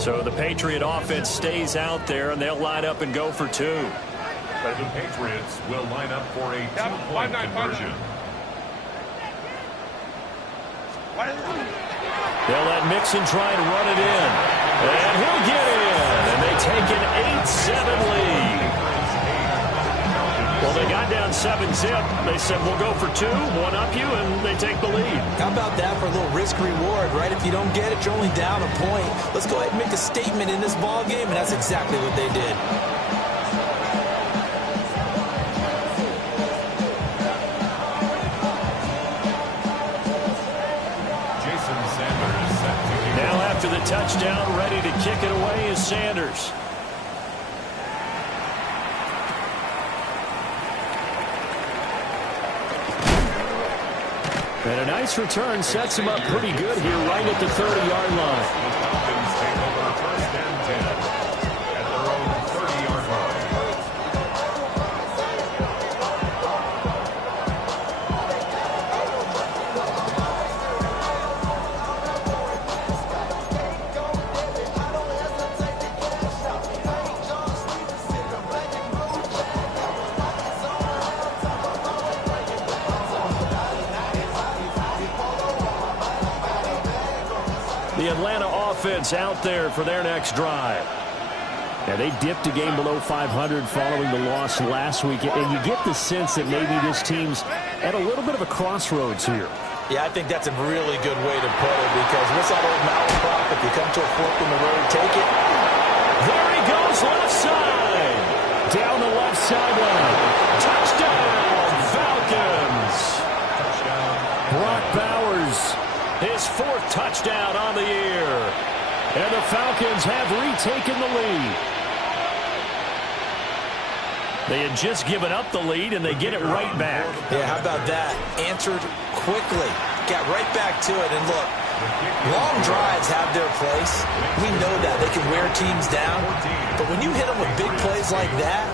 So the Patriot offense stays out there, and they'll line up and go for two. But the Patriots will line up for a two-point conversion. They'll let Mixon try and run it in. And he'll get in. And they take an 8-7 lead. Well, they got down 7-zip. They said, we'll go for two, one up you, and they take the lead. How about that for a little risk-reward, right? If you don't get it, you're only down a point. Let's go ahead and make a statement in this ball game, and that's exactly what they did. Now after the touchdown, ready to kick it away is Sanders. And a nice return sets him up pretty good here right at the 30-yard line. Falcons take over first and 10 at their own 30-yard line. The Atlanta offense out there for their next drive. Yeah, they dipped a game below 500 following the loss last week, and you get the sense that maybe this team's at a little bit of a crossroads here. Yeah, I think that's a really good way to put it, because what's that old malaprop? If you come to a fork in the road, take it. There he goes, left side. Down the left sideline. Touchdown, Falcons. Touchdown. Brock Bowers, his fourth touchdown on the year. And the Falcons have retaken the lead. They had just given up the lead, and they get it right back. Yeah, how about that? Answered quickly. Got right back to it. And look, long drives have their place. We know that. They can wear teams down. But when you hit them with big plays like that,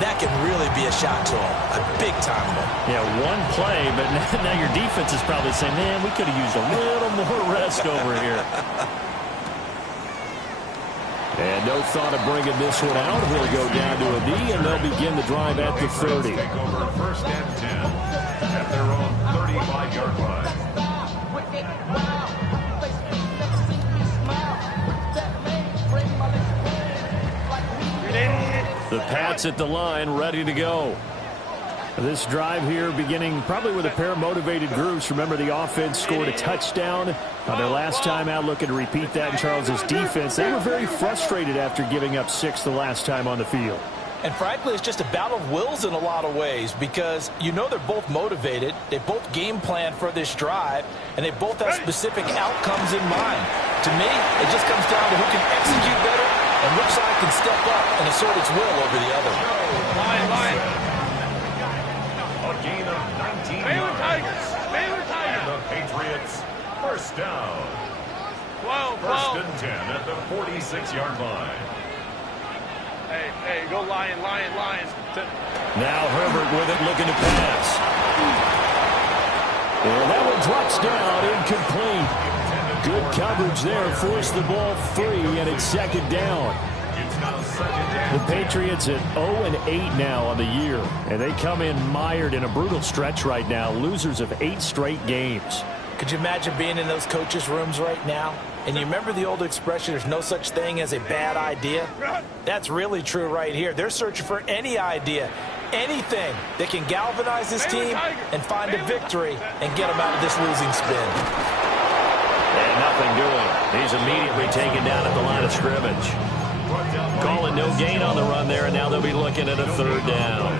that can really be a shot to them. A big-time one. Yeah, one play, but now your defense is probably saying, man, we could have used a little more rest over here. And no thought of bringing this one out. He'll go down to a knee, and they'll begin the drive at the 30. Take over first and 10 at their own 35-yard line. The Pats at the line, ready to go. This drive here beginning probably with a pair of motivated groups. Remember, the offense scored a touchdown on their last time out, looking to repeat that in Charles's defense. They were very frustrated after giving up 6 the last time on the field. And frankly, it's just a battle of wills in a lot of ways, because you know they're both motivated. They both game plan for this drive, and they both have specific outcomes in mind. To me, it just comes down to who can execute better and which side can step up and assert its will over the other. Line. A gain of 19 yards. And the Patriots first down. First and 10 at the 46-yard line. Hey, go Lion. Now Herbert with it, looking to pass. And that one drops down, incomplete. Good coverage there, forced the ball free, and it's second down. It's now second down. The Patriots at 0-8 now on the year, and they come in mired in a brutal stretch right now, losers of 8 straight games. Could you imagine being in those coaches' rooms right now? And you remember the old expression, there's no such thing as a bad idea? That's really true right here. They're searching for any idea, anything that can galvanize this team and find a victory and get them out of this losing spin. And nothing doing. He's immediately taken down at the line of scrimmage. Calling no gain on the run there, and now they'll be looking at a third down.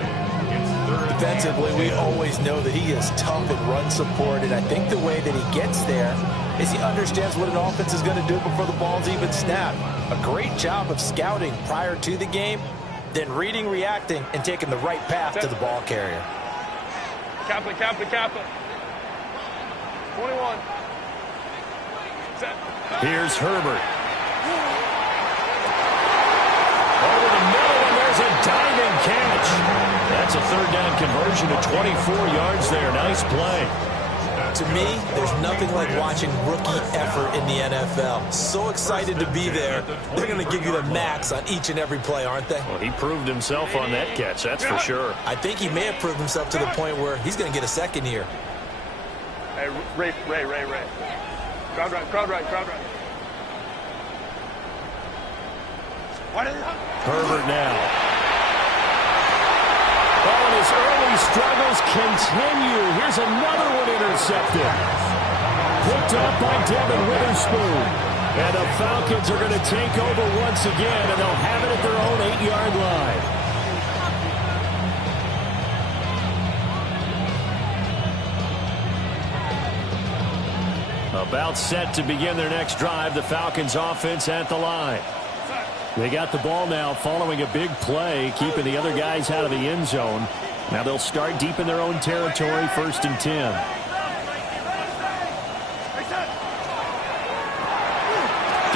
Defensively, we always know that he is tough in run support, and I think the way that he gets there is he understands what an offense is going to do before the ball's even snapped. A great job of scouting prior to the game, then reading, reacting, and taking the right path to the ball carrier. Kappa. 21. Set. Here's Herbert. Over the middle, and there's a diving catch. That's a third down conversion to 24 yards there. Nice play. To me, there's nothing like watching rookie effort in the NFL. So excited to be there. They're going to give you the max on each and every play, aren't they? Well, he proved himself on that catch, that's for sure. I think he may have proved himself to the point where he's going to get a second here. Hey, Ray. Crowd right. Herbert now. Oh, and his early struggles continue. Here's another one intercepted. Picked up by Devin Witherspoon. And the Falcons are going to take over once again, and they'll have it at their own 8-yard line. About set to begin their next drive. The Falcons offense at the line. They got the ball now following a big play, keeping the other guys out of the end zone. Now they'll start deep in their own territory, 1st and 10.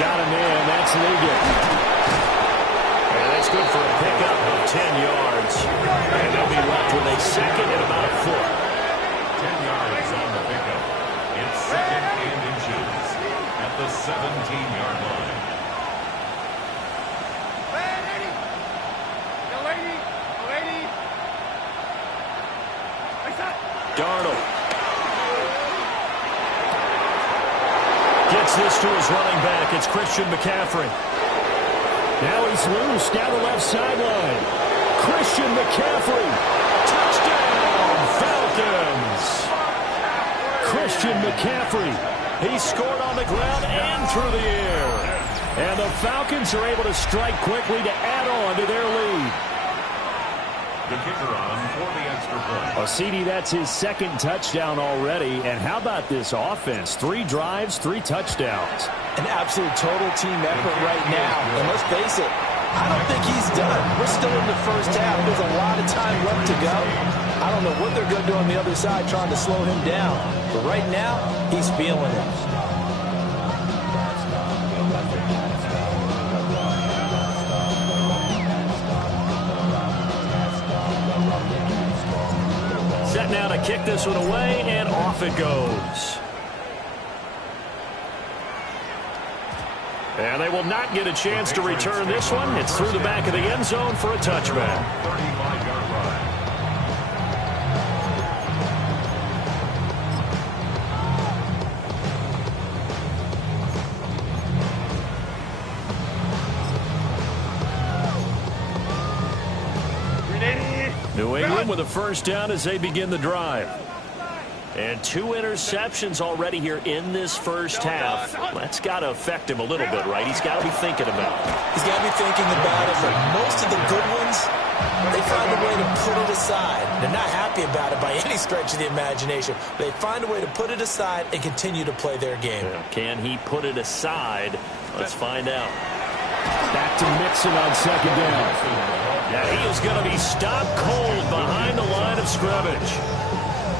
Got him in. That's Ligon. And that's good for a pickup of 10 yards. And they'll be left with a second and about a foot. 10 yards on the pickup. It's 2nd and inches at the 17-yard line. Darnold gets this to his running back. It's Christian McCaffrey. Now he's loose down the left sideline. Christian McCaffrey. Touchdown, Falcons. Christian McCaffrey. He scored on the ground and through the air. And the Falcons are able to strike quickly to add on to their lead. The kicker on for the extra point. Well, CD, that's his 2nd touchdown already. And how about this offense? 3 drives, 3 touchdowns. An absolute total team effort right now. And let's face it, I don't think he's done. We're still in the first half. There's a lot of time left to go. I don't know what they're going to do on the other side trying to slow him down. But right now, he's feeling it. Set now to kick this one away, and off it goes. And they will not get a chance to return this one. It's through the back of the end zone for a touchback. 35-yard line. New England with a first down as they begin the drive. And 2 interceptions already here in this first half. That's got to affect him a little bit, right? He's got to be thinking about it. He's got to be thinking about it, but most of the good ones, they find a way to put it aside. They're not happy about it by any stretch of the imagination. They find a way to put it aside and continue to play their game. Can he put it aside? Let's find out. Back to Mixon on 2nd down. Yeah, he is going to be stopped cold behind the line of scrimmage.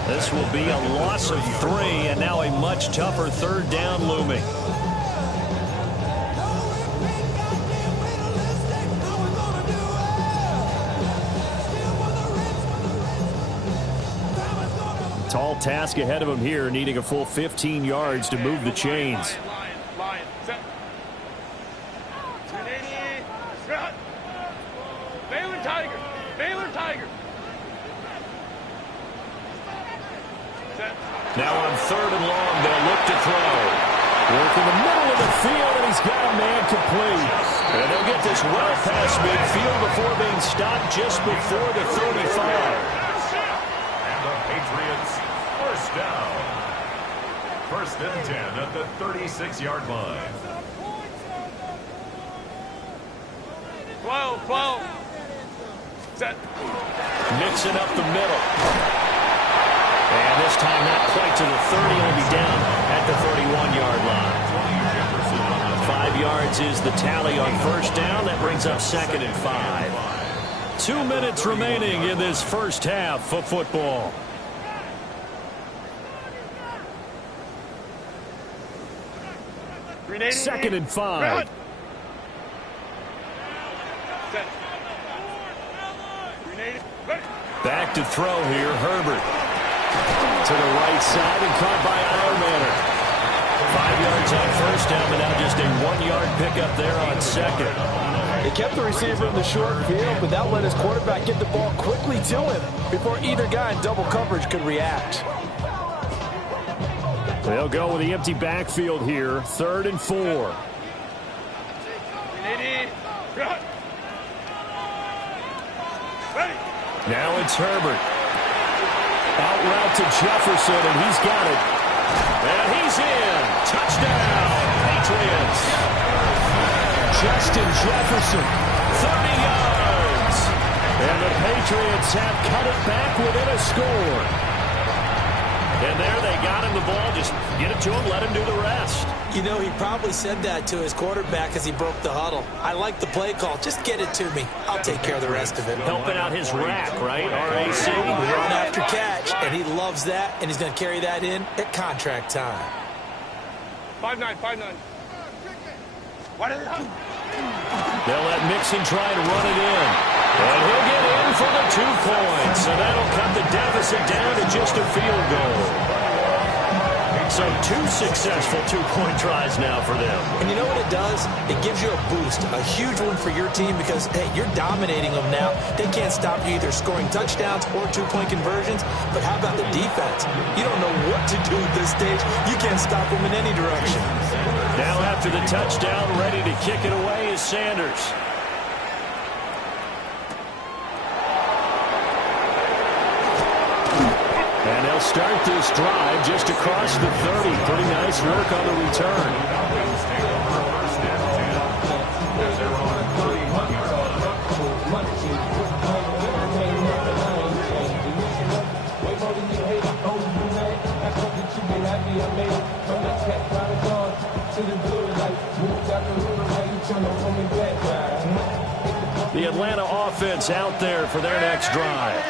This will be a loss of 3, and now a much tougher 3rd down looming. Tall task ahead of him here, needing a full 15 yards to move the chains. Line. Set. Baylor Tiger. Set. Now on 3rd and long, they'll look to throw. Work in the middle of the field, and he's got a man complete. And they'll get this well past midfield before being stopped just before the 35. And the Patriots, first down. 1st and 10 at the 36-yard line. 12. Set. Mixing up the middle. And this time not quite to the 30. He'll be down at the 31-yard line. 5 yards is the tally on first down. That brings up 2nd and 5. 2 minutes remaining in this first half of football. Second and 5. Back to throw here, Herbert. To the right side and caught by Ironmaner. 5 yards on first down, but now just a 1-yard pickup there on second. He kept the receiver in the short field, but that let his quarterback get the ball quickly to him before either guy in double coverage could react. They'll go with the empty backfield here, 3rd and 4. Now it's Herbert. Out route to Jefferson, and he's got it. And he's in. Touchdown, Patriots. Justin Jefferson, 30 yards. And the Patriots have cut it back within a score. And there they got him the ball. Just get it to him, let him do the rest. You know, he probably said that to his quarterback as he broke the huddle. I like the play call. Just get it to me. I'll take care of the rest of it. Helping out his rack, right? RAC. Run after catch, and he loves that, and he's going to carry that in at contract time. 5-9, 5-9. They'll let Mixon try to run it in. And he'll get in for the 2 points. So that'll cut the deficit down to just a field goal. So 2 successful 2-point tries now for them. And you know what it does? It gives you a boost, a huge one for your team because, hey, you're dominating them now. They can't stop you either scoring touchdowns or 2-point conversions. But how about the defense? You don't know what to do at this stage. You can't stop them in any direction. Now after the touchdown, ready to kick it away is Sanders. And they'll start this drive just across the 30. Pretty nice work on the return. The Atlanta offense out there for their next drive.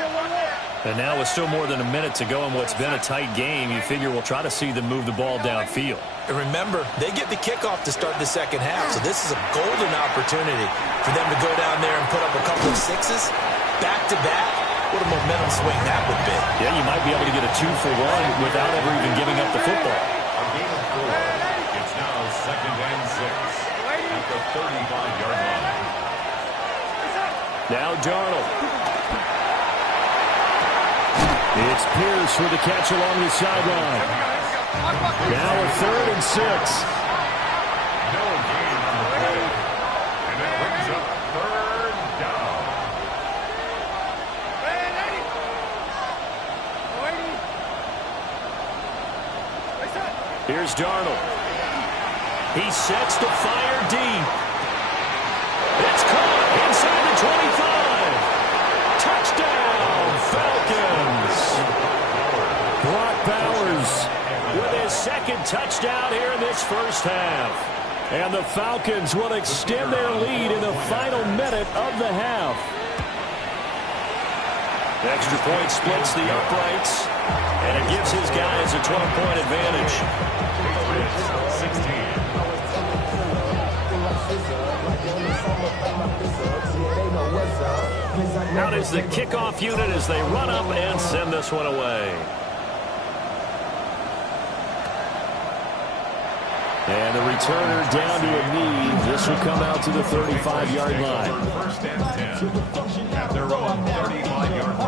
And now with still more than a minute to go in what's been a tight game, you figure we'll try to see them move the ball downfield. And remember, they get the kickoff to start the second half, so this is a golden opportunity for them to go down there and put up a couple of sixes back-to-back. What a momentum swing that would be. Yeah, you might be able to get a 2-for-1 without ever even giving up the football. A game of 4. It's now 2nd and 6 at the 35-yard line. Now Darnold. It's Pierce with the catch along the sideline. Now a 3rd and 6. No gain on the play. And it brings up 3rd down. Here's Darnold. He sets to fire deep. It's caught inside the 25. Touchdown, Falcons. Brock Bowers with his 2nd touchdown here in this first half. And the Falcons will extend their lead in the final minute of the half. The extra point splits the uprights, and it gives his guys a 12-point advantage. 16. Out is the kickoff unit as they run up and send this one away. And the returner down to a knee. This will come out to the 35-yard line. 1st and 10 at their own 35-yard line.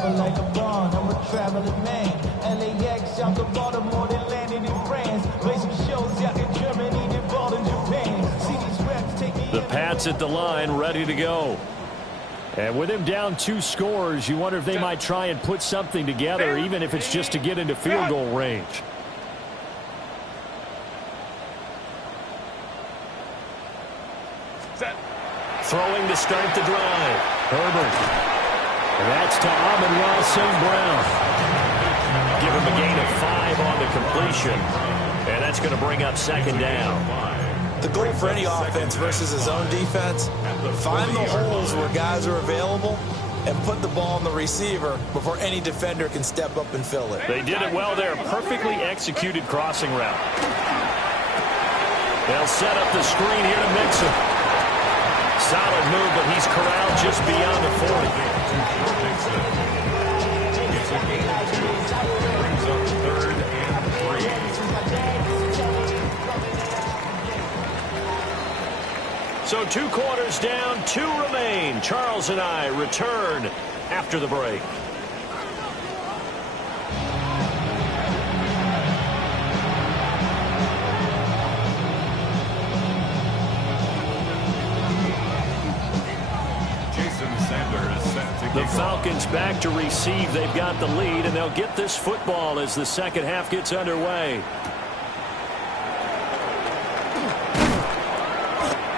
Like a bond, I'm a traveling man. LAX out to Baltimore, they landed in France. Play some shows out in Germany, they ball in Japan. See these reps take me. The Pats at the line, ready to go. And with him down 2 scores, you wonder if they might try and put something together, even if it's just to get into field goal range. Set. Throwing to start the drive. Herbert. And that's to Amon-Ra St. Brown. Give him a gain of 5 on the completion. And that's going to bring up 2nd down. The goal for any offense versus his own defense, find the holes where guys are available and put the ball on the receiver before any defender can step up and fill it. They did it well there. Perfectly executed crossing route. They'll set up the screen here to Mixon. Solid move, but he's corralled just beyond the 40. It's a gain of 2. Brings up 3rd and 3. So 2 quarters down, 2 remain. Charles and I return after the break. The Falcons back to receive. They've got the lead, and they'll get this football as the second half gets underway.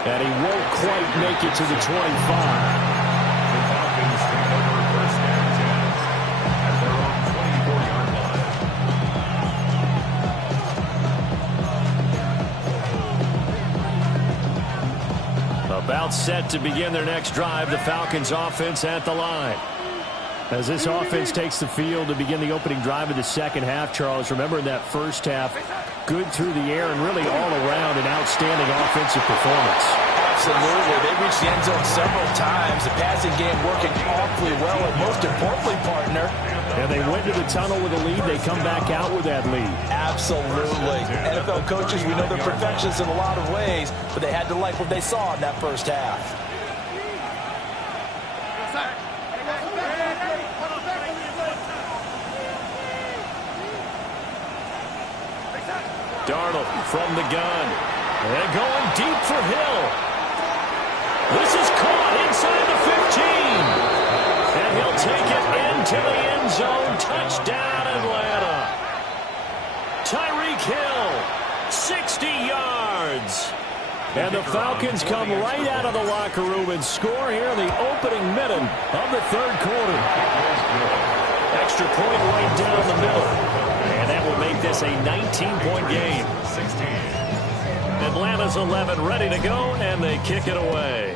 And he won't quite make it to the 25. The Falcons take over 1st and 10 at their own 24-yard line. About set to begin their next drive. The Falcons offense at the line. As this offense takes the field to begin the opening drive of the second half, Charles, remember in that first half, good through the air and really all around an outstanding offensive performance. Absolutely. They reached the end zone several times. The passing game working awfully well, and most importantly, partner. And they went to the tunnel with a lead. They come back out with that lead. Absolutely. NFL coaches, we know they're perfectionists in a lot of ways, but they had to like what they saw in that first half. Darnold from the gun. And going deep for Hill. This is caught inside the 15. And he'll take it into the end zone. Touchdown, Atlanta. Tyreek Hill, 60 yards. And the Falcons come right out of the locker room and score here in the opening minute of the 3rd quarter. Extra point right down the middle. And that will make this a 19-point game. 16. Atlanta's 11 ready to go, and they kick it away.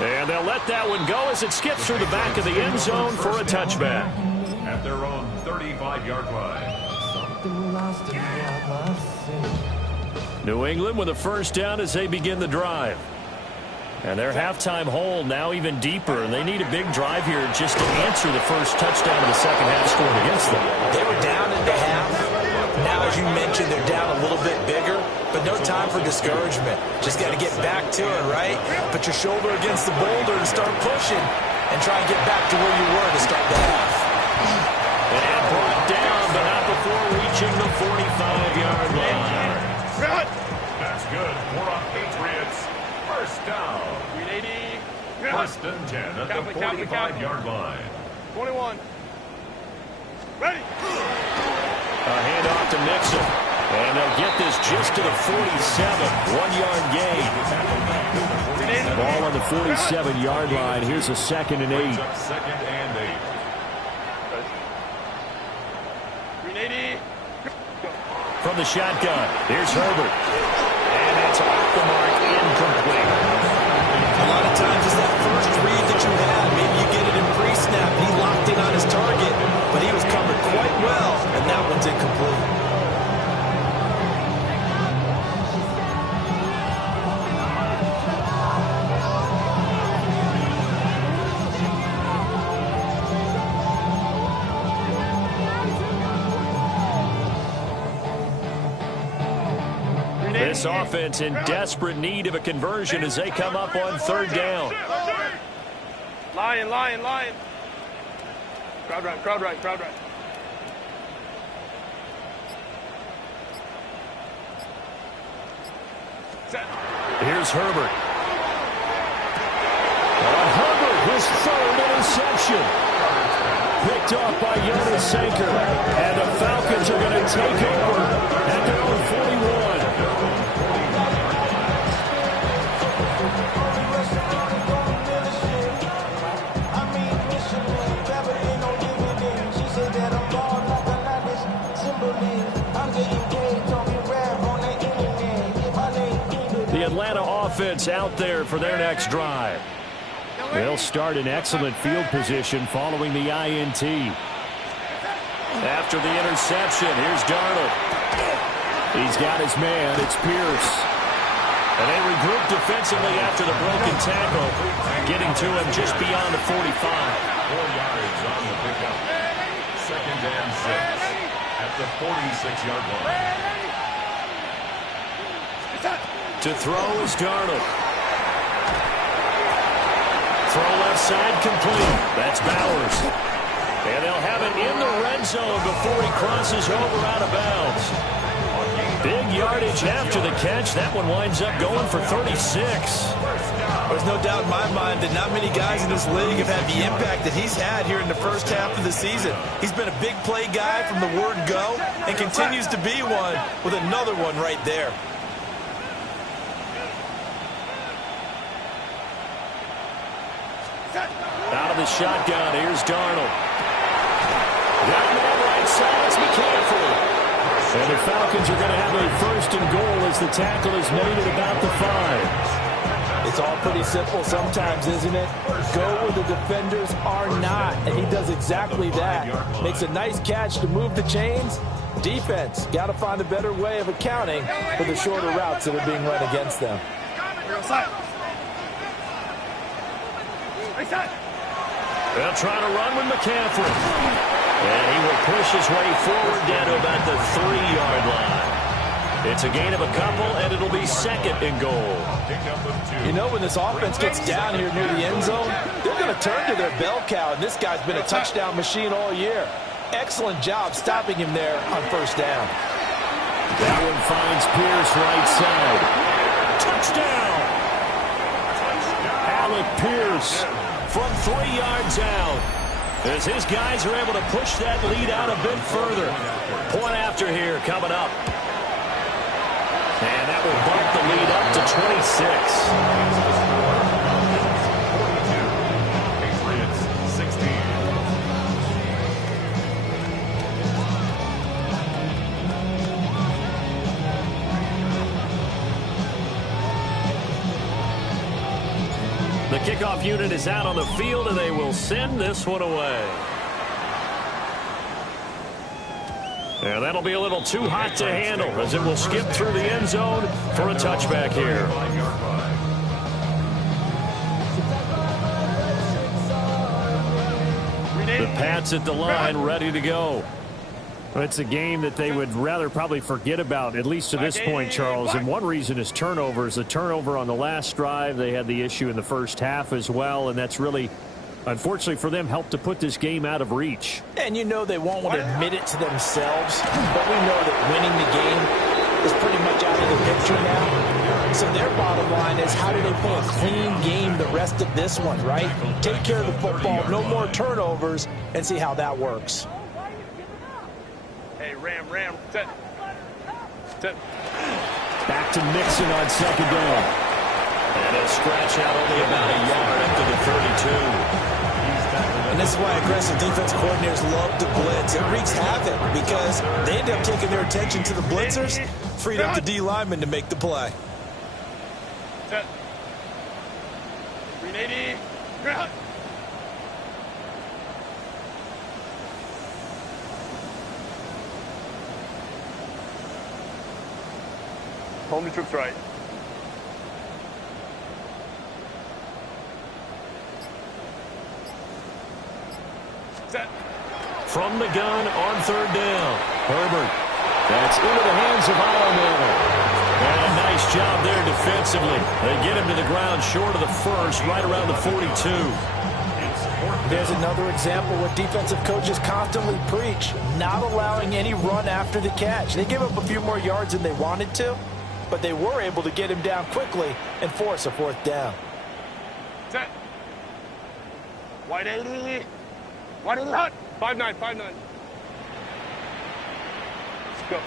And they'll let that one go as it skips through the back of the end zone for a touchback. At their own 35-yard line. New England with a first down as they begin the drive. And their halftime hole now even deeper, and they need a big drive here just to answer the first touchdown of the second half scored against them. They were down at the half. Now, as you mentioned, they're down a little bit bigger, but no time for discouragement. Just got to get back to it, right? Put your shoulder against the boulder and start pushing and try and get back to where you were to start the half. And brought down, but not before reaching the 45-yard line. That's good for our Patriots. First down. 1st and 10 at the 45-yard line. 21. Ready. A handoff to Mixon. And they'll get this just to the 47. 1-yard gain. Ball on the 47-yard line. Here's a 2nd and 8. 2nd and 8. From the shotgun, here's Herbert. And it's off the mark, incomplete. A lot of times it's that first read that you have. Maybe you get it in pre-snap. He locked in on his target, but he was covered quite well, and that one's incomplete. This offense in desperate need of a conversion as they come up on 3rd down. Lion. Crowd right. Set. Here's Herbert. Herbert, his 3rd interception. Picked off by Jonas Sanker. And the Falcons are going to take over at their own 41. The Atlanta offense out there for their next drive. They'll start in excellent field position following the INT. After the interception, here's Darnold. He's got his man. It's Pierce. And they regroup defensively after the broken tackle, getting to him just beyond the 45. 4 yards on the pickup. 2nd and 6 at the 46-yard line. To throw is Darnold. Throw left side complete. That's Bowers. And they'll have it in the red zone before he crosses over out of bounds. Big yardage after the catch. That one winds up going for 36. There's no doubt in my mind that not many guys in this league have had the impact that he's had here in the first half of the season. He's been a big play guy from the word go and continues to be one with another one right there. Out of the shotgun, here's Darnold. Got a man right side, it's McCaffrey. And the Falcons are going to have a 1st and goal as the tackle is made at about the 5. It's all pretty simple sometimes, isn't it? Go where the defenders are not, and he does exactly that. Makes a nice catch to move the chains. Defense, got to find a better way of accounting for the shorter routes that are being run against them. They'll try to run with McCaffrey. And he will push his way forward down to about the 3-yard line. It's a gain of a couple, and it'll be 2nd and goal. You know, when this offense gets down here near the end zone, they're going to turn to their bell cow, and this guy's been a touchdown machine all year. Excellent job stopping him there on 1st down. That one finds Pierce right side. Touchdown! Alec Pierce from 3 yards out. As his guys are able to push that lead out a bit further. Point after here coming up. And that will bump the lead up to 26. Patriots 16. The kickoff unit is out on the field, and they will send this one away. And that'll be a little too hot to handle as it will skip through the end zone for a touchback here. The Pats at the line, ready to go. It's a game that they would rather probably forget about, at least to this point, Charles. And one reason is turnovers. The turnover on the last drive, they had the issue in the first half as well, and that's really, unfortunately for them, helped to put this game out of reach. And you know they won't want to admit it to themselves, but we know that winning the game is pretty much out of the picture now. So their bottom line is, how do they play a clean game the rest of this one, right? Take care of the football, no more turnovers, and see how that works. Hey, Ram. Set. Back to Mixon on 2nd down. And a scratch out only about a yard after the 32. And this is why aggressive defense coordinators love to blitz. It wreaks havoc because they end up taking their attention to the blitzers, freed up the D lineman to make the play. Set. 380. Ground. Home to troops right. Set. From the gun on 3rd down. Herbert. That's into the hands of Ironman. And a nice job there defensively. They get him to the ground short of the 1st, right around the 42. There's another example what defensive coaches constantly preach, not allowing any run after the catch. They gave up a few more yards than they wanted to, but they were able to get him down quickly and force a 4th down. Set. Wide 80. Wide 80 hot. 5-9. Let's go.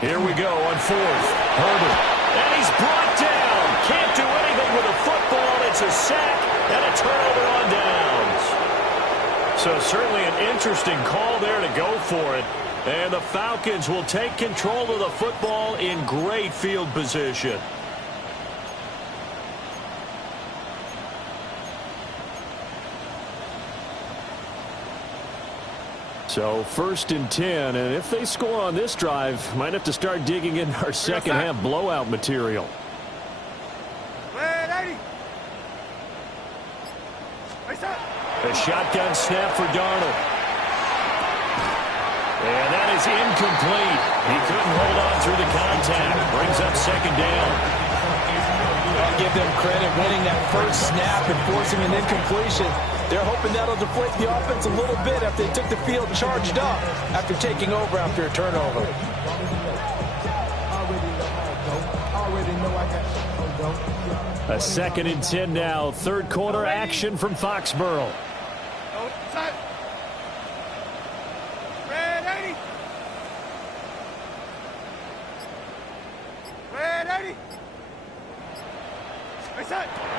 Here we go on 4th. Herbert. And he's brought down. Can't do anything with a football. It's a sack and a turnover on downs. So certainly an interesting call there to go for it. And the Falcons will take control of the football in great field position. So 1st and 10, and if they score on this drive, might have to start digging in our second half blowout material. A shotgun snap for Darnold. And that is incomplete. He couldn't hold on through the contact. Brings up 2nd down. I'll give them credit winning that first snap and forcing an incompletion. They're hoping that'll deflate the offense a little bit after they took the field charged up after taking over after a turnover. A 2nd and 10 now. 3rd quarter action from Foxborough.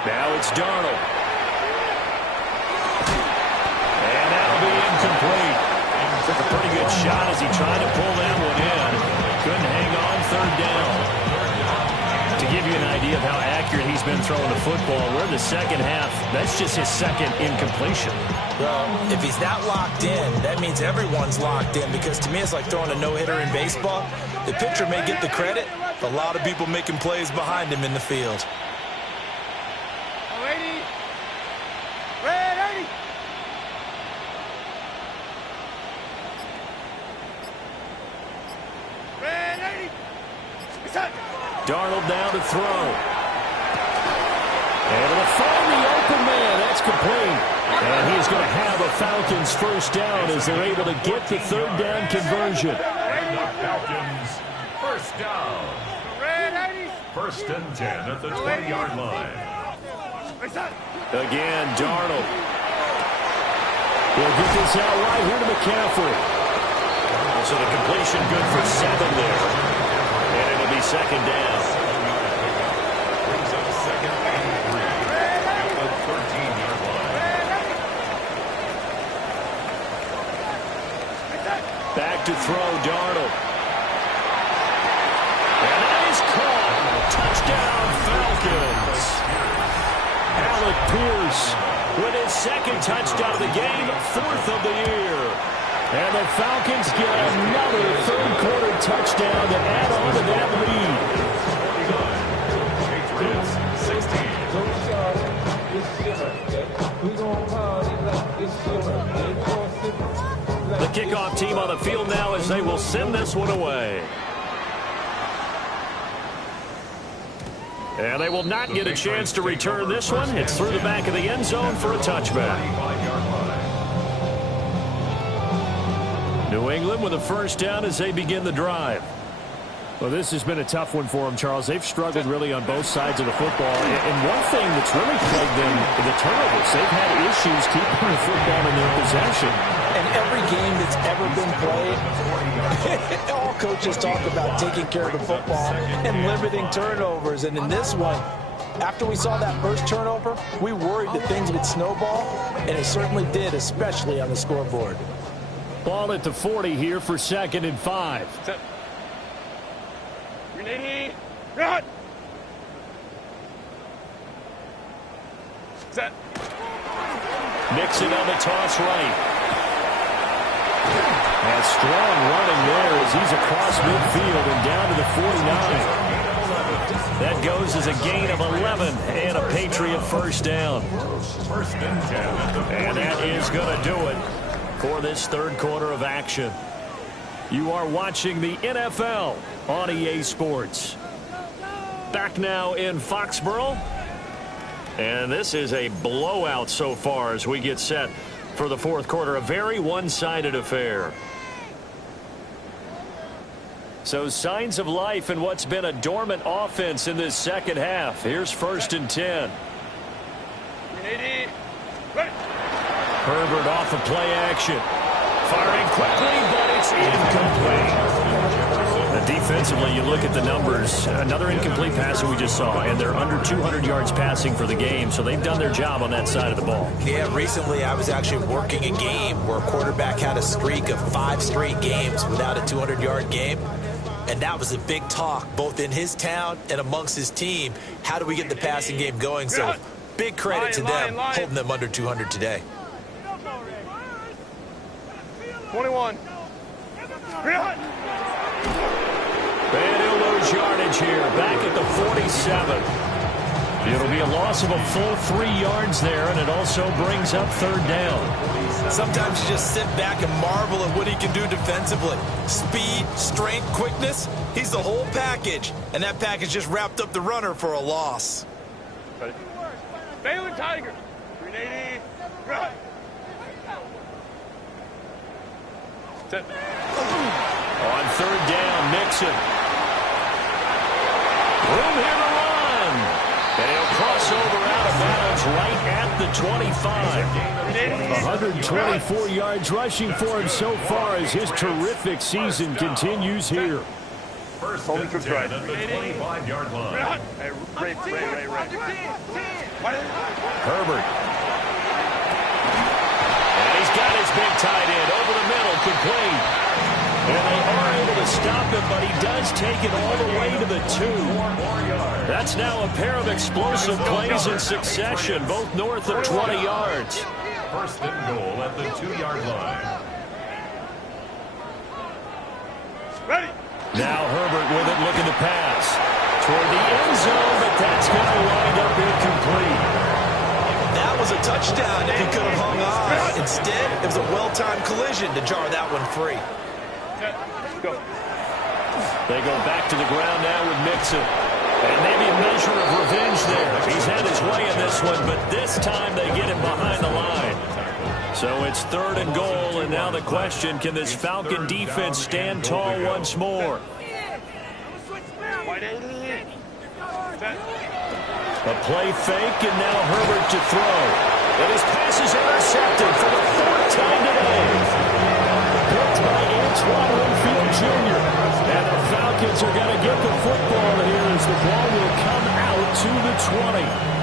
Now it's Darnold. And that'll be incomplete. Took a pretty good shot as he tried to pull that one in. Couldn't hang on 3rd down. To give you an idea of how accurate he's been throwing the football, we're in the second half. That's just his 2nd incompletion. Well, if he's that locked in, that means everyone's locked in, because to me it's like throwing a no-hitter in baseball. The pitcher may get the credit, but a lot of people making plays behind him in the field. Darnold down to throw. Able to find the open man. That's complete. And he's going to have a Falcons 1st down as they're able to get the 3rd down conversion. And the Falcons 1st down. 1st and 10 at the 20-yard line. Again, Darnold. He'll get this out right here to McCaffrey. So the completion good for 7 there. And it'll be 2nd down. Brings up 2nd and 3 at the 13-yard line. Back to throw, Darnold. And that is caught. Touchdown, Falcons. Alec Pierce with his 2nd touchdown of the game, 4th of the year. And the Falcons get another 3rd quarter touchdown to add on to that lead. Patriots 16. The kickoff team on the field now as they will send this one away. And they will not get a chance to return this one. It's through the back of the end zone for a touchback. New England with a 1st down as they begin the drive. Well, this has been a tough one for them, Charles. They've struggled really on both sides of the football. And one thing that's really plagued them, the turnovers. They've had issues keeping the football in their possession. And every game that's ever been played, all coaches talk about taking care of the football and limiting turnovers. And in this one, after we saw that first turnover, we worried that things would snowball, and it certainly did, especially on the scoreboard. Ball at the 40 here for 2nd and 5. Set. Mixon on the toss right. And strong running there as he's across midfield and down to the 49. That goes as a gain of 11 and a Patriot 1st down. 1st and 10. And that is going to do it for this 3rd quarter of action. You are watching the NFL on EA Sports. Back now in Foxborough. And this is a blowout so far as we get set for the 4th quarter. A very one-sided affair. So signs of life in what's been a dormant offense in this second half. Here's 1st and 10. Herbert off of play action. Firing quickly, but it's incomplete. Defensively, you look at the numbers. Another incomplete pass that we just saw, and they're under 200 yards passing for the game, so they've done their job on that side of the ball. Yeah, recently I was actually working a game where a quarterback had a streak of 5 straight games without a 200-yard game. And that was a big talk, both in his town and amongst his team. How do we get the passing game going? So big credit to them, holding them under 200 today. 21. And he'll lose yardage here, back at the 47. It'll be a loss of a full 3 yards there, and it also brings up third down. Sometimes you just sit back and marvel at what he can do defensively. Speed, strength, quickness, he's the whole package. And that package just wrapped up the runner for a loss. Ready? Baylor Tiger. 380. Right. Set. On third down, Nixon. Room here to run. And he'll cross over out of bounds right at the 25. 124 yards rushing for him so far as his terrific season continues here. First and 10 at the 25-yard line. Hey, Ray. Herbert. And he's got his big tight end over the middle, complete. And they are able to stop him, but he does take it all the way to the 2. That's now a pair of explosive plays in succession, both north of 20 yards. First and goal at the 2-yard line. Ready. Now Herbert with it, looking to pass toward the end zone, but that's going to wind up incomplete. That was a touchdown if he could have hung on. Instead, it was a well-timed collision to jar that one free. Go. They go back to the ground now with Mixon. And maybe a measure of revenge there. He's had his way in this one, but this time they get him behind the line. So it's third and goal, and now the question, can this Falcon defense stand tall once more? A play fake, and now Herbert to throw. And his pass is intercepted for the 4th time today. Picked by Antoine Winfield Jr. And the Falcons are going to get the football here as the ball will come out to the 20.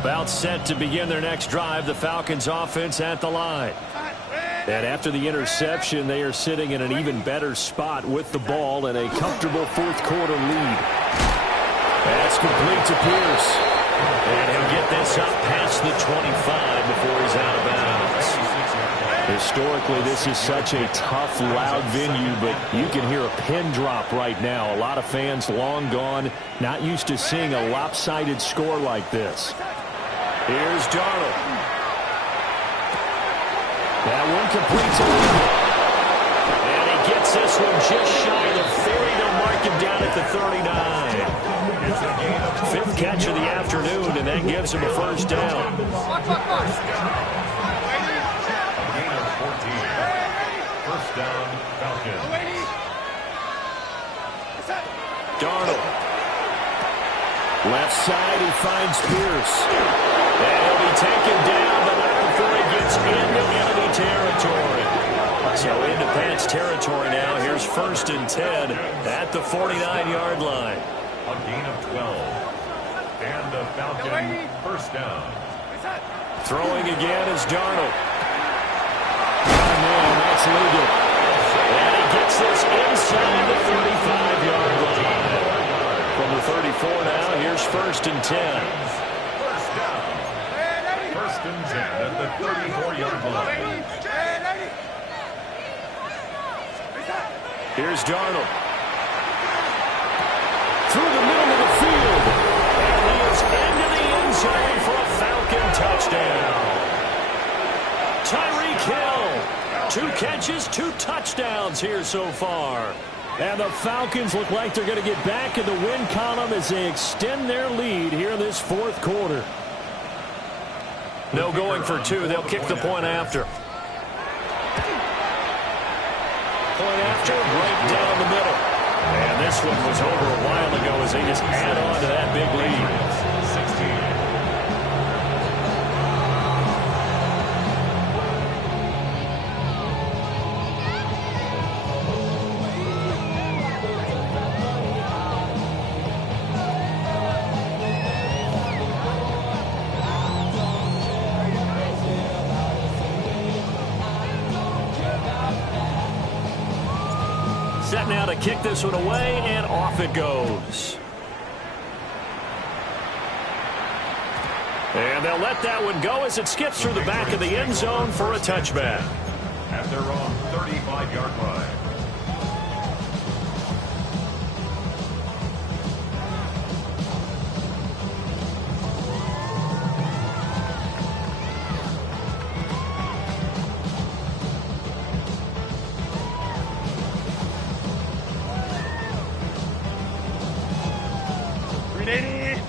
About set to begin their next drive, the Falcons offense at the line. And after the interception, they are sitting in an even better spot with the ball and a comfortable 4th quarter lead. That's complete to Pierce. And he'll get this up past the 25 before he's out of bounds. Historically, this is such a tough, loud venue, but you can hear a pin drop right now. A lot of fans long gone, not used to seeing a lopsided score like this. Here's Darnold. That one completes a lead. And he gets this one just shy of the 40. They'll mark him down at the 39. 5th catch of the afternoon, and that gives him a first down. Gain of 14. First down, Falcons. Darnold. Left side, he finds Pierce. And he'll be taken down, but not before he gets into enemy territory. So into Pats territory now. Here's 1st and 10 at the 49-yard line. A gain of 12. And the Falcon first down. Throwing again is Darnold. Oh, man, that's legal. And he gets this inside the 35-yard line. From the 34 now, here's 1st and 10. First down. First and 10 at the 34-yard line. Here's Darnold. Through the middle of the field. And he is into the end zone for a Falcon touchdown. Tyreek Hill. 2 catches, 2 touchdowns here so far. And the Falcons look like they're going to get back in the win column as they extend their lead here in this 4th quarter. No going for 2. They'll kick the point after. Point after, right down the middle. And this one was over a while ago as they just add on to that big lead. 16. set now to kick this one away, and off it goes. And they'll let that one go as it skips through the back of the end zone for a touchback. At their own 35-yard line.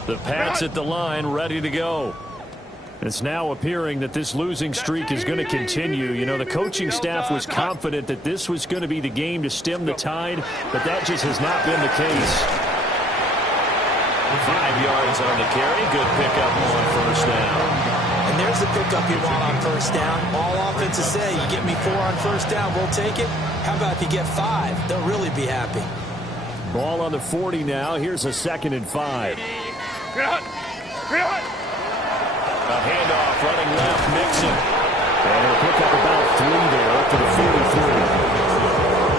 The Pats at the line, ready to go. It's now appearing that this losing streak is going to continue. You know, the coaching staff was confident that this was going to be the game to stem the tide, but that just has not been the case. 5 yards on the carry. Good pickup on first down. And there's the pickup you want on first down. All offenses say, you get me 4 on first down, we'll take it. How about if you get 5? They'll really be happy. Ball on the 40 now. Here's a 2nd and 5. A handoff running left, Mixon. And he'll pick up about 3 there up to the 43.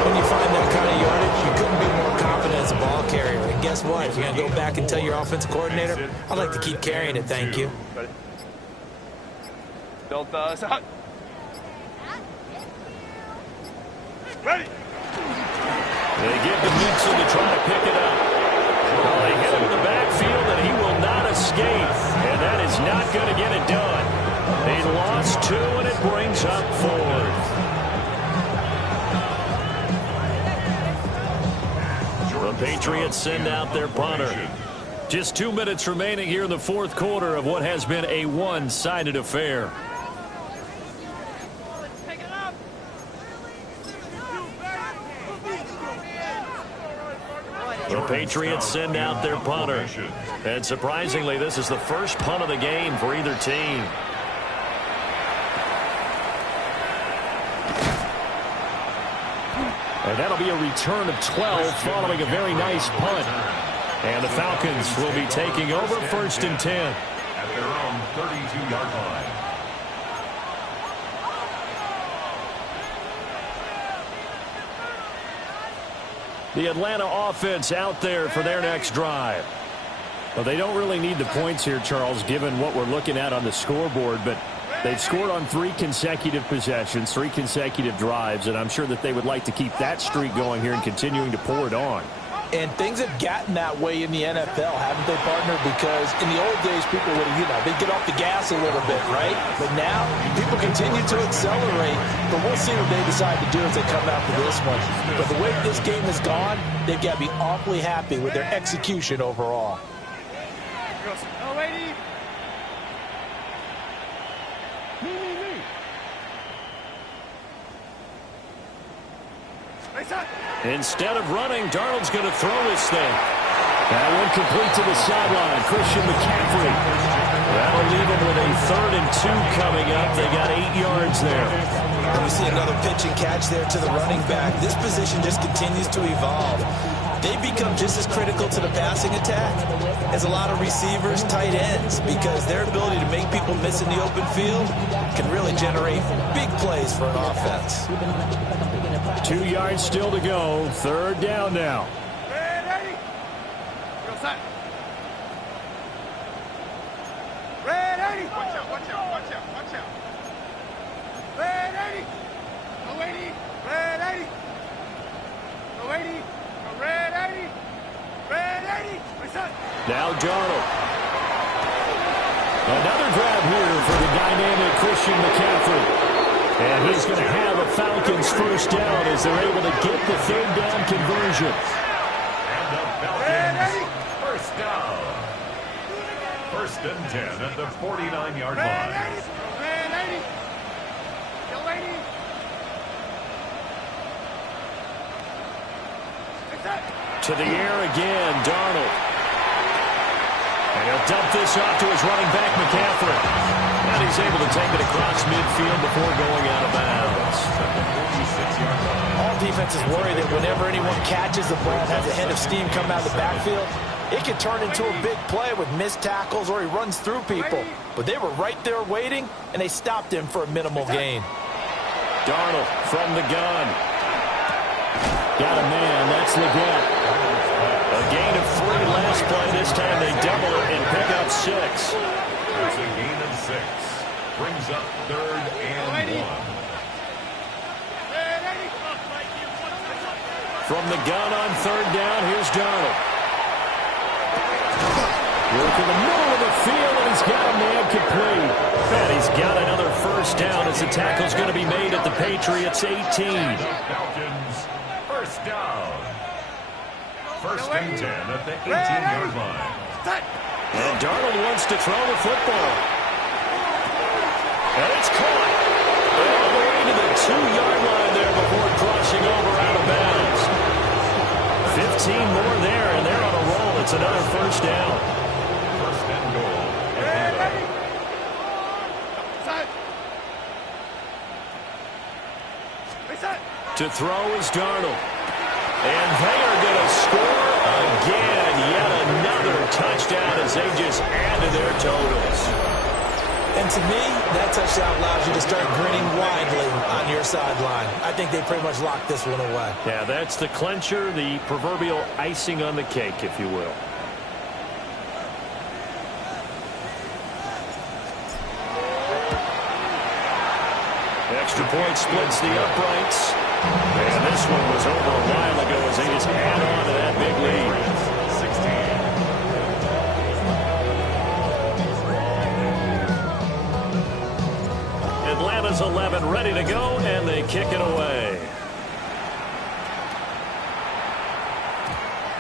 When you find that kind of yardage, you couldn't be more confident as a ball carrier. And guess what? If you're going to go back and tell your offensive coordinator, I'd like to keep carrying it, thank you. Delta shot. Ready. They give to Mixon to try to pick it up. Well, they hit him in the backfield, and he will not escape. And that is not going to get it done. They lost 2, and it brings up 4. The Patriots send out their punter. Just 2 minutes remaining here in the 4th quarter of what has been a one-sided affair. The Patriots send out their punter. And surprisingly, this is the first punt of the game for either team. And that'll be a return of 12 following a very nice punt. And the Falcons will be taking over 1st and 10. At their own 32-yard line. The Atlanta offense out there for their next drive. Well, they don't really need the points here, Charles, given what we're looking at on the scoreboard, but they've scored on 3 consecutive possessions, 3 consecutive drives, and I'm sure that they would like to keep that streak going here and continuing to pour it on. And things have gotten that way in the NFL, haven't they, partner? Because in the old days, people would, they'd get off the gas a little bit, right? But now, people continue to accelerate. But we'll see what they decide to do as they come after this one. But the way this game has gone, they've got to be awfully happy with their execution overall. Oh, lady. Instead of running, Darnold's going to throw this thing. That one complete to the sideline. Christian McCaffrey. That'll leave him with a 3rd and 2 coming up. They got 8 yards there. And we see another pitch and catch there to the running back. This position just continues to evolve. They become just as critical to the passing attack as a lot of receivers, tight ends, because their ability to make people miss in the open field can really generate big plays for an offense. 2 yards still to go. 3rd down now. Ready. Go side. Ready. Watch out, watch out, watch out, watch out. Ready. Go lady. Ready. Go lady. Go ready. Ready. Now Darnold. Another grab here for the dynamic Christian McCaffrey. And he's going to have a Falcons first down as they're able to get the 3rd down conversion. And the Falcons first down. 1st and 10 at the 49-yard line. To the air again, Darnold. And he'll dump this off to his running back, McCaffrey. And he's able to take it across midfield before going out of bounds. All defenses worry that whenever anyone catches the ball and has a head of steam come out of the backfield, it can turn into a big play with missed tackles or he runs through people. But they were right there waiting, and they stopped him for a minimal gain. Darnold from the gun. Got a man. That's Leggett. A gain of 3 last play. This time they double it and pick up 6. That's a gain of 6. Brings up 3rd and 1. From the gun on 3rd down, here's Darnold. Work in the middle of the field, and he's got a man complete. And he's got another 1st down as the tackle's going to be made at the Patriots' 18. Falcons, 1st down. 1st and 10 at the 18-yard line. And Darnold wants to throw the football. And it's caught. All the way to the 2-yard line there before crossing over out of bounds. 15 more there, and they're on a roll. It's another 1st down. 1st and goal. To throw is Darnold. And they are going to score again. Yet another touchdown as they just add to their totals. And to me, that touchdown allows you to start grinning widely on your sideline. I think they pretty much locked this one away. Yeah, that's the clincher, the proverbial icing on the cake, if you will. Extra point splits the uprights. And this one was over a while ago as they just add on to that big lead. 16. Atlanta's 11 ready to go, and they kick it away.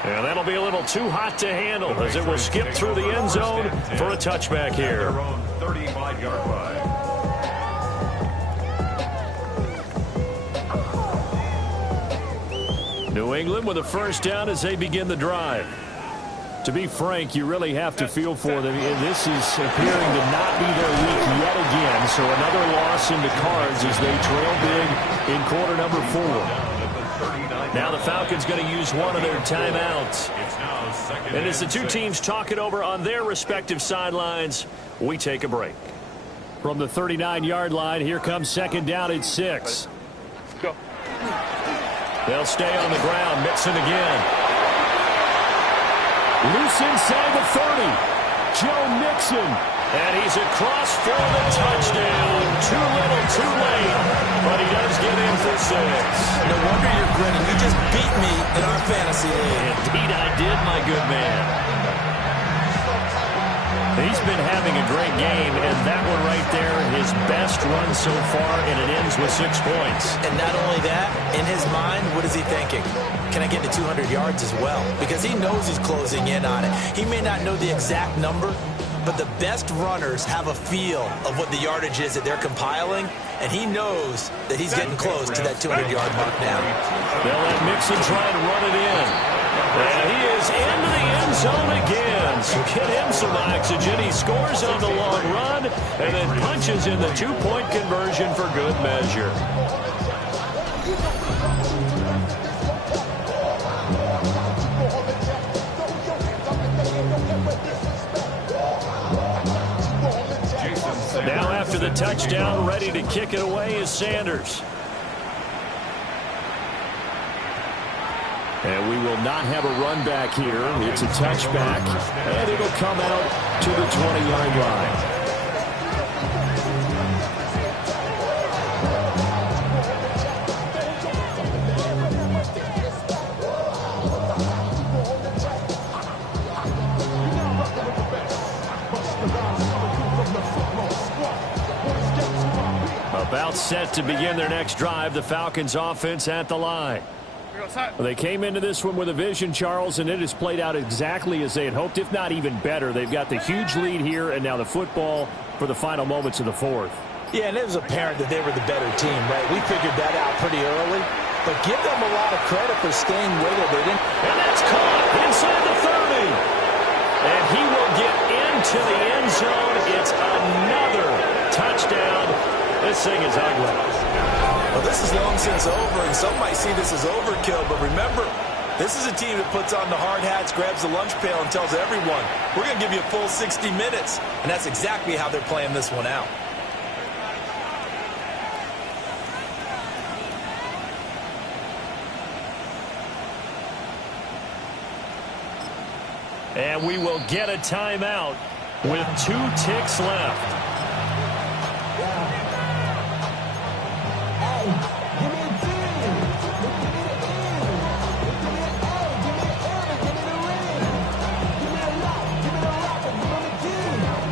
And that'll be a little too hot to handle as it will skip through the end zone for a touchback here. Their own 35-yard line. New England with a 1st down as they begin the drive. To be frank, you really have to feel for them. This is appearing to not be their week yet again. So another loss in the cards as they trail big in quarter number 4. Now the Falcons going to use one of their timeouts. And as the two teams talk it over on their respective sidelines, we take a break. From the 39-yard line, here comes 2nd down at 6. Go. They'll stay on the ground. Mixon again. Loose inside the 30. Joe Mixon. And he's across for the touchdown. Too little, too late. But he does get in for 6. No wonder you're grinning. You just beat me in our fantasy league. Indeed I did, my good man. He's been having a great game, and that one right there, his best run so far, and it ends with 6 points. And not only that, in his mind, what is he thinking? Can I get to 200 yards as well? Because he knows he's closing in on it. He may not know the exact number, but the best runners have a feel of what the yardage is that they're compiling, and he knows that he's getting close to that 200-yard mark now. They'll let Mixon try and run it in. And he is into the end zone again. So get him some oxygen. He scores on the long run and then punches in the 2-point conversion for good measure. Now after the touchdown, ready to kick it away is Sanders. And we will not have a run back here. It's a touchback, and it'll come out to the 20-yard line. About set to begin their next drive, the Falcons offense at the line. They came into this one with a vision, Charles, and it has played out exactly as they had hoped, if not even better. They've got the huge lead here, and now the football for the final moments of the 4th. Yeah, and it was apparent that they were the better team, right? We figured that out pretty early, but give them a lot of credit for staying with it. They didn't. And that's caught inside the 30. And he will get into the end zone. It's another touchdown. This thing is ugly. Well, this is long since over, and some might see this as overkill, but remember, this is a team that puts on the hard hats, grabs the lunch pail, and tells everyone, we're going to give you a full 60 minutes, and that's exactly how they're playing this one out. And we will get a timeout with 2 ticks left.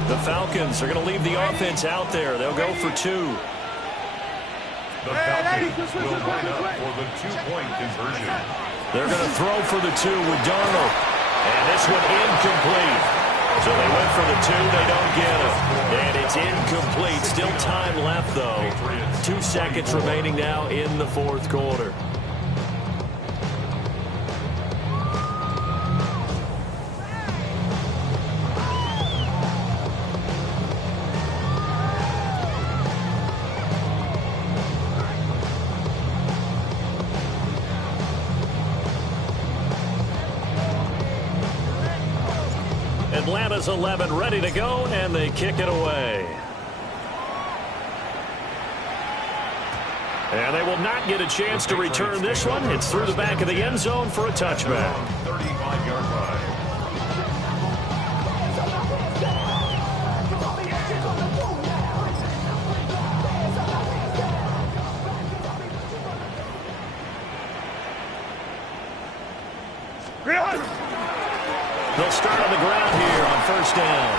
The Falcons are going to leave the offense out there. They'll go for 2. The Falcons will line up for the 2-point conversion. They're going to throw for the 2 with Darnold. And this one incomplete. So they went for the 2. They don't get it. And it's incomplete. Still time left, though. 2 seconds remaining now in the 4th quarter. Atlanta's 11 ready to go, and they kick it away. And they will not get a chance to return this one. It's through the back of the end zone for a touchback. 35-yard line. They'll start on the ground here on 1st down.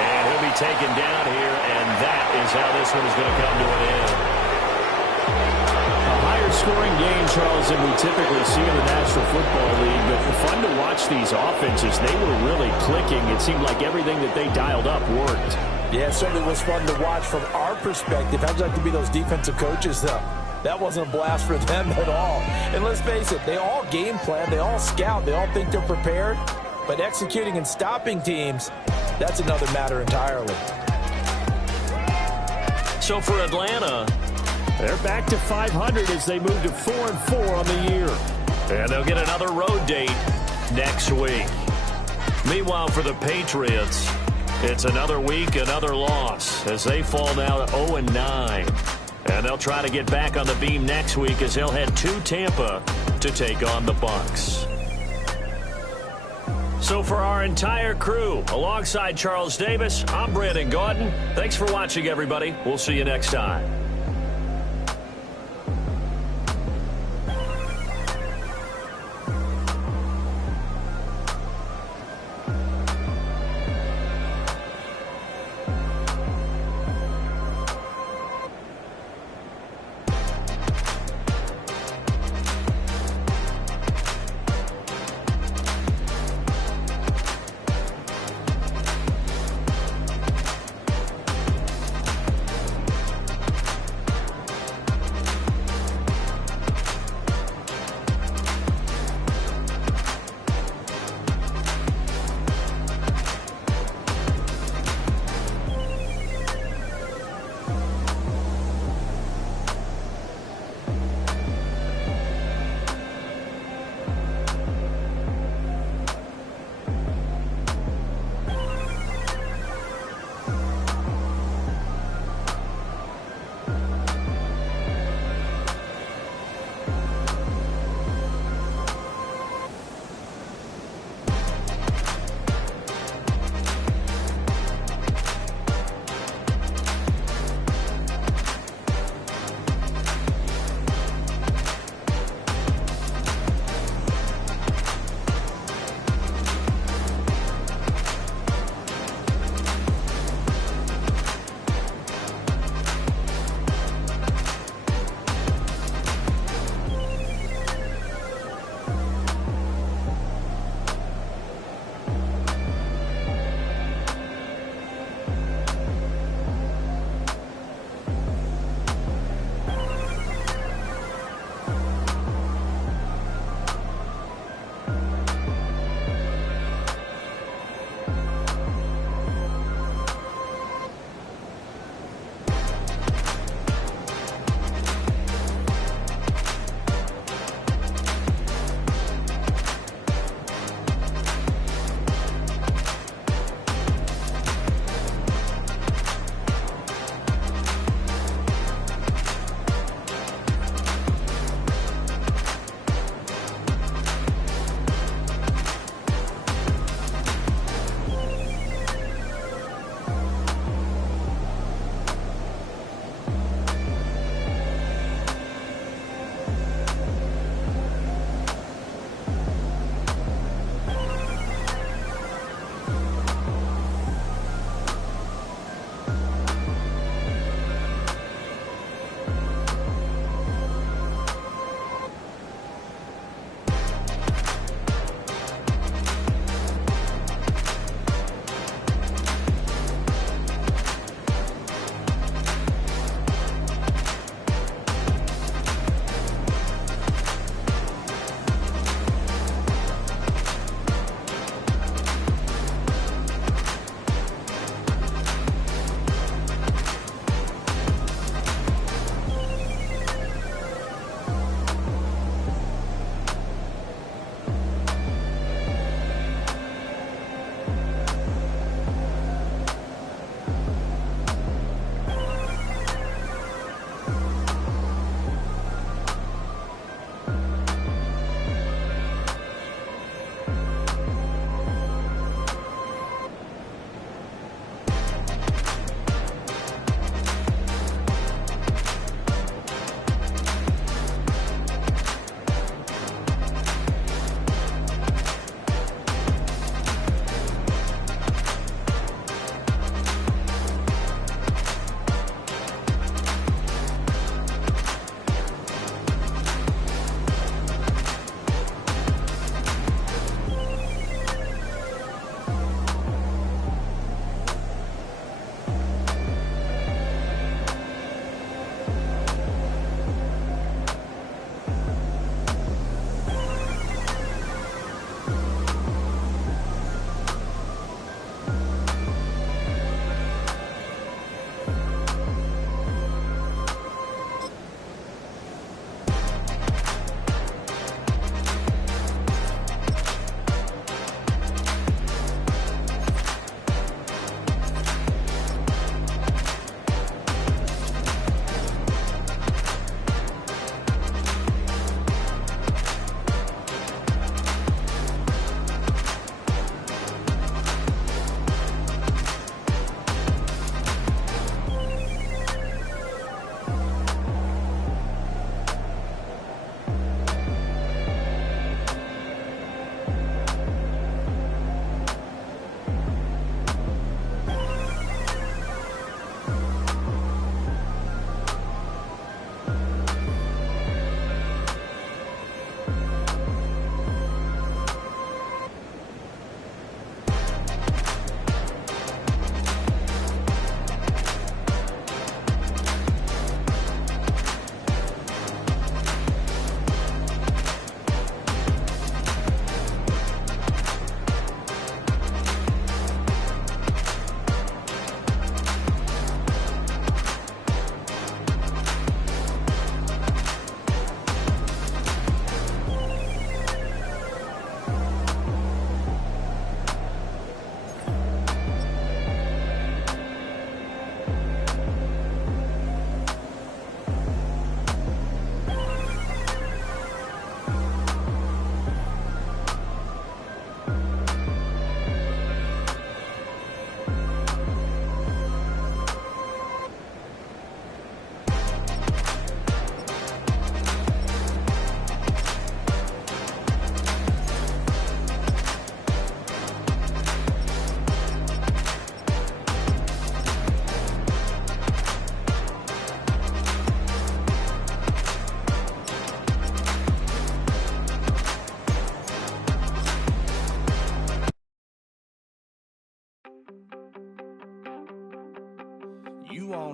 And he'll be taken down here, and that is how this one is going to come to an end. A higher scoring game, Charles, than we typically see in the National Football League. But fun to watch these offenses. They were really clicking. It seemed like everything that they dialed up worked. Yeah, it certainly was fun to watch from our perspective. How'd you like to be those defensive coaches, though? That wasn't a blast for them at all. And let's face it, they all game plan, they all scout, they all think they're prepared. But executing and stopping teams, that's another matter entirely. So for Atlanta, they're back to 500 as they move to 4-4 on the year. And they'll get another road date next week. Meanwhile, for the Patriots, it's another week, another loss as they fall now to 0-9. And they'll try to get back on the beam next week as they'll head to Tampa to take on the Bucs. So for our entire crew, alongside Charles Davis, I'm Brandon Gaudin. Thanks for watching, everybody. We'll see you next time.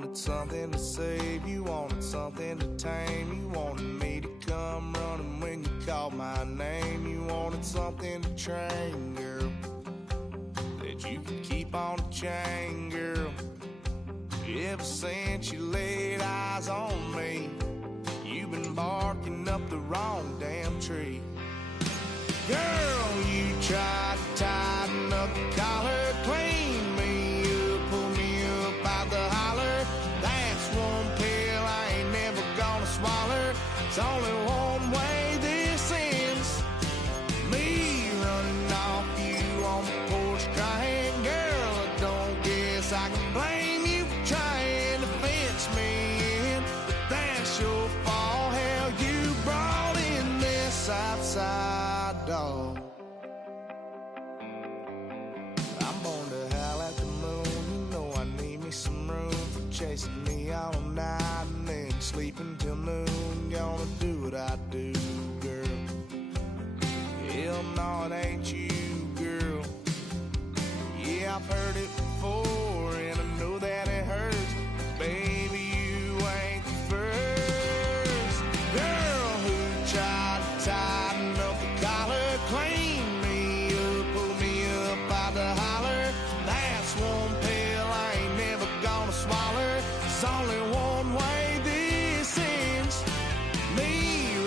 wanted something to save, you wanted something to tame, you wanted me to come running when you called my name, you wanted something to train, girl, that you could keep on the chain, girl. Ever since you laid eyes on me, you've been barking up the wrong damn tree. Girl, you tried to tighten up the collar, clean me up, pull me up out the holler. That's one pill I ain't never gonna swallow. It's only one way this ends. Me running off you on the porch crying. Girl, I don't guess I can blame you for trying to fence me in, but that's your fault. Hell, you brought in this outside dog. I'm born to howl at the moon. You know I need me some room for chasing me all night and then sleeping till noon. Gonna do what I do, girl. Hell no, it ain't you, girl. Yeah, I've heard it before and I know that it hurts. Baby, you ain't the first girl who tried to tighten up the collar, clean me up, pull me up out the holler. That's one pill I ain't never gonna swallow. There's only one way this ends. Me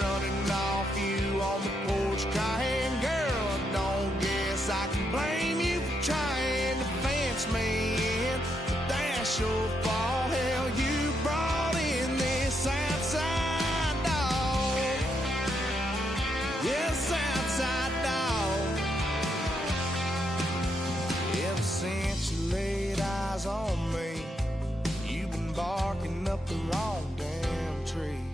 running off you on the porch crying. Girl, I don't guess I can blame you for trying to fence me in, but that's your fault. Hell, you brought in this outside dog. Yes, outside dog. Ever since you laid eyes on me, you've been barking up the wrong damn tree.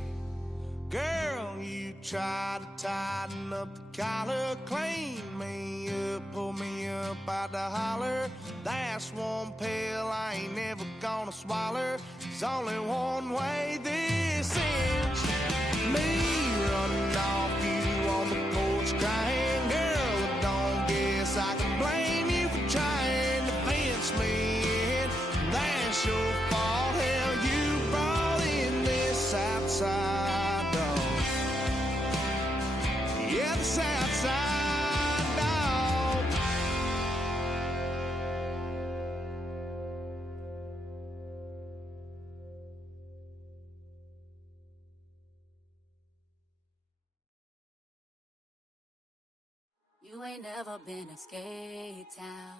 Girl, you tried to tighten up the collar, clean me up, pull me up out the holler. That's one pill I ain't never gonna swallow. There's only one way this ends. Me running off you on the porch crying. Girl, I don't guess I can blame you for trying to fence me in. That's your fault. Hell, you brought in this outside dog. Yeah, this outside dog. You ain't never been a skate town.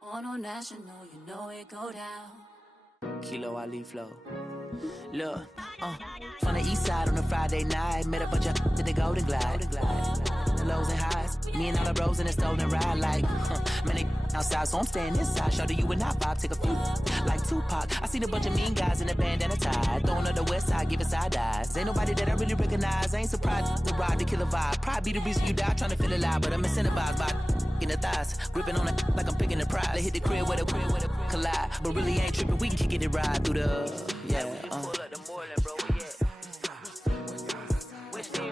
On no national, you know it go down. Kilo Ali flow. Look, from the east side on a Friday night, met a bunch of to the Golden Glide. The lows and highs, me and all the bros in a stolen ride, like, man, they outside, so I'm staying inside. Show you and I vibe, take a few, like Tupac. I seen a bunch of mean guys in a bandana tie, throwing up the west side, giving side eyes. Ain't nobody that I really recognize, I ain't surprised to ride the killer vibe. Probably be the reason you die, trying to feel alive, but I'm incentivized by in the thighs, gripping on it like I'm picking the prize. They hit the crib where the collide, but really ain't tripping. We can kick it ride through the pull up the Moreland, bro.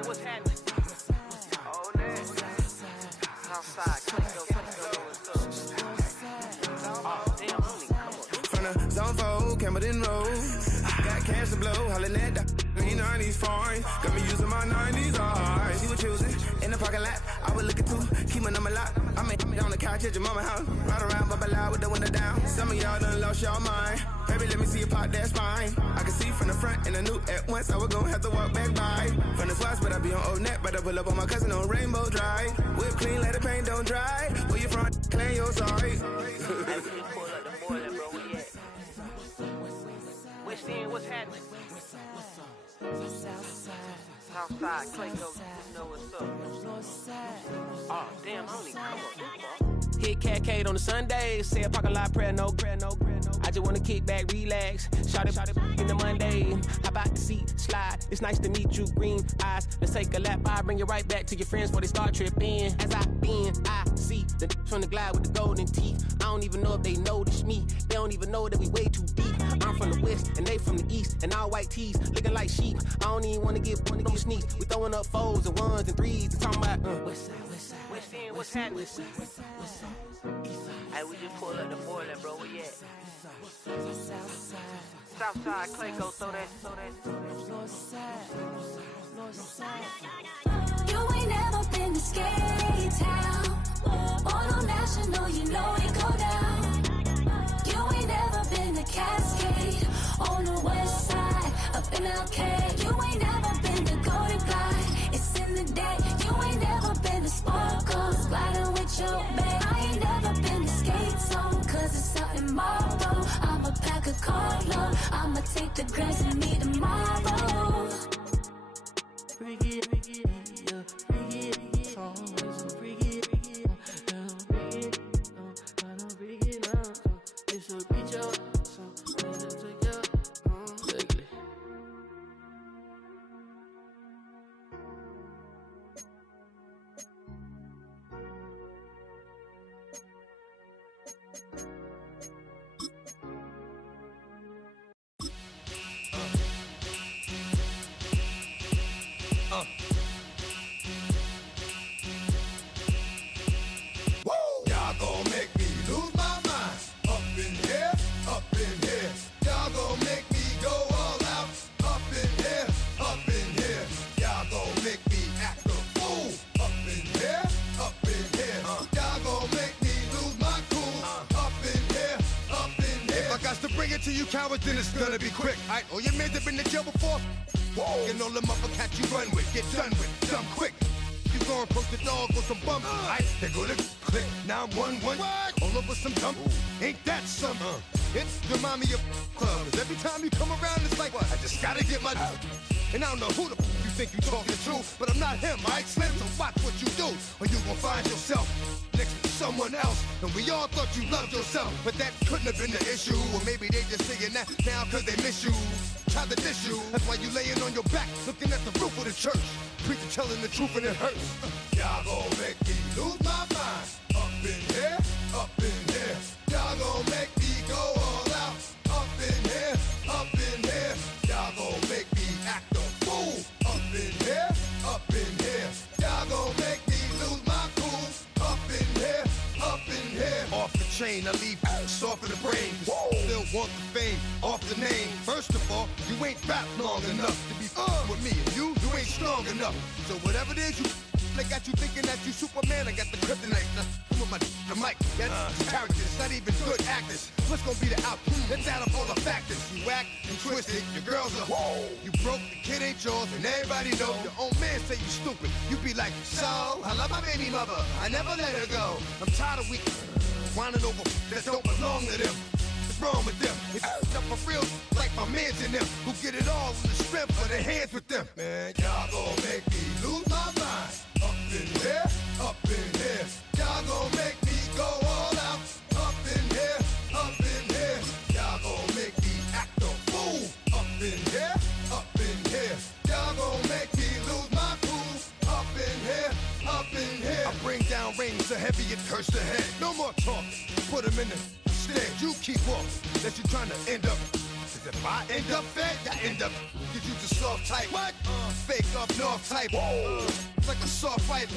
What's happening? Oh, outside, from the zone 4, Campbellton Road. Got cash to blow, hollering at the 90s foreign. Got me using my 90s eyes. She was choosing in the parking lot. I was looking too, keep my number locked. I made me on the couch at your mama house. Ride around, bubble loud with the window down. Some of y'all done lost y'all mind. Baby, let me see you pop, that's fine. I can see from the front and I knew at once I was gonna have to walk back by. From the spots, but I be on Old Net. But I pull up on my cousin on Rainbow Drive. Whip clean, let the paint don't dry. Where you from? Claim your sorry. What's happening? Southside, Clayco, you know what's up. Oh, damn, homie, come on. Hit Catcade on the Sunday, say a parking lot prayer, no. I just wanna kick back, relax, shout it in the Monday. How about the seat slide? It's nice to meet you, green eyes. Let's take a lap, I bring you right back to your friends before they start tripping. As I bend, I see the from the glide with the golden teeth. I don't even know if they notice me. They don't even know that we way too deep. I'm from the west and they from the east, and all white tees looking like sheep. I don't even wanna get no sneak. We throwing up fours and ones and threes and talking about West side. in. What's happening? Hey, we just pulled up the Moreland, bro. Where you at? Southside, Clay, go throw that. You ain't never been to Skate Town. On National, you know it go down. You ain't never been to Cascade. On the west side, up in Arcade. You ain't never been to Golden Glide. It's in the day. You ain't never been to Sparkles. Gliding with your babe. I ain't never been to Skate Zone. Cause it's something marble. I'ma pack a carload. I'ma take the grass and me tomorrow. Freaky, freaky, yeah, freaky, song, freaky, freaky, I don't freaky now. It's a beach out, so better take out, lately. Y'all gon' make me lose my mind. Up in here, up in here. Y'all gon' make me go all out. Up in here, up in here. Y'all gon' make me act a fool. Up in here, up in here. Y'all gon' make me lose my cool. Up in here, up in here. If I got to bring it to you cowards, then it's gonna be quick. Alright, all your men have been to jail before. Whoa, and all them upper cats you run with, get done with, done quick. You gon' approach the dog with some bump. Alright, they go to click. Now I'm 1-1. All over some dump. Ain't that something? It's remind me of club. 'Cause every time you come around, it's like, I just gotta get my. And I don't know who the you think you talking to, but I'm not him, alright, Slim? So watch what you do, or you gon' find yourself next to someone else. And we all thought you loved yourself, but that couldn't have been the issue. Or maybe they just saying that now 'cause they miss you. Try to diss you. That's why you laying on your back, looking at the roof of the church. Preacher telling the truth and it hurts. Y'all gon' make me lose my mind. Up in here, up in here. Y'all gon' make me go all out. Up in here, up in here. Y'all gon' make me act a fool. Up in here, up in here. Y'all gon' make me lose my cool. Up in here, up in here. Off the chain, I leave soft in the brain. Still want the fame, off the name. First of all, you ain't rap long enough to be with me. And you ain't strong enough. So whatever it is you they got you thinking that you Superman. I got the kryptonite. With my the mic. That's characters, not even good actors. What's gonna be the outcome? It's out of all the factors. You act and twisted. Your girls are you broke. The kid ain't yours, and everybody know. Your own man say you stupid. You be like, so I love my baby mother. I never let her go. I'm tired of weak whining over that don't belong to them. What's wrong with them? It's up for real, like my mans in them, who get it all in the strength of their hands with them. Man, y'all gon' make me lose my mind. Up in here, up in here. Y'all gon' make me go all out. Up in here, up in here. Y'all gon' make me act a fool. Up in here, up in here. Y'all gon' make me lose my cool. Up in here, up in here. I bring down rings so heavy it hurts the head. No more talk, put them in the stand. You keep walking, that you trying to end up. Cause if I end up fed, I end up. Cause you just soft type. What? Fake up north type. It's like a soft fight.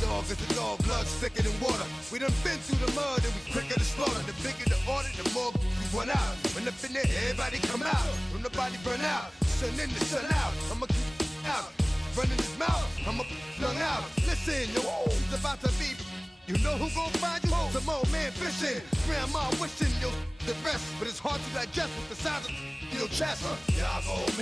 Dog is a dog, blood's thicker than water. We done been through the mud and we quicker to slaughter. The bigger the order, the more we run out. When up in there, everybody come out. When the body burn out, sun in the sun out. I'ma keep out. Running his mouth, I'ma flung out. Listen, yo, it's about to be. You know who gon' find you? Some old man fishing. Grandma wishing you'll the rest, but it's hard to digest with the size of your chest. Y'all gon' make